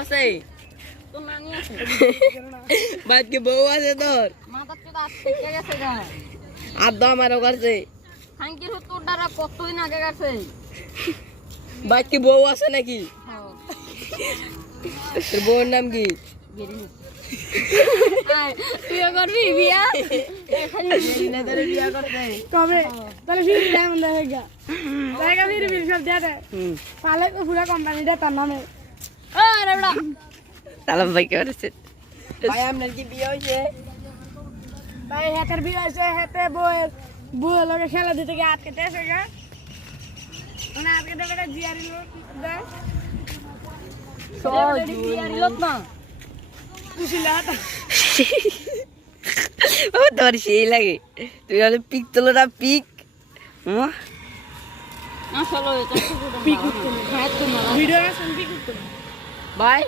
আছে তোর নানি আছে বাড়িতে বউ আছে তোর মাথা চোদা থেকে গেছে গা আব্বা আমারও করছে হাঙ্কির তোর দ্বারা কতদিন আগে গেছে বাড়িতে বউ আছে নাকি হ্যাঁ তোর বউর নাম কি তুইও করবি বিয়া বিয়া করতে কবে তাহলে ফির কেমন দেখে গা জায়গা ফির বিল সব দিয়ে দে পালে তো পুরো কোম্পানিটা তার নামে আরে বড়া সালাম ভাই কে করেছে ভাই আপনার কি বিয়ে হয়েছে ভাই হাতের বিয়ে আছে হাতে বউয়ের লগে খেলা দিতে গিয়ে আটকে এসে গা মানে আটকে দেবে জিয়ারি লোক দেয় বিয়ার লোক না কুশিলা হাতা ও তোর সেই লাগে তুই হলে পিক তোলো না পিক আসলে এটা পিক হ্যাঁ তুমি ভিডিও না শুনবি ভাই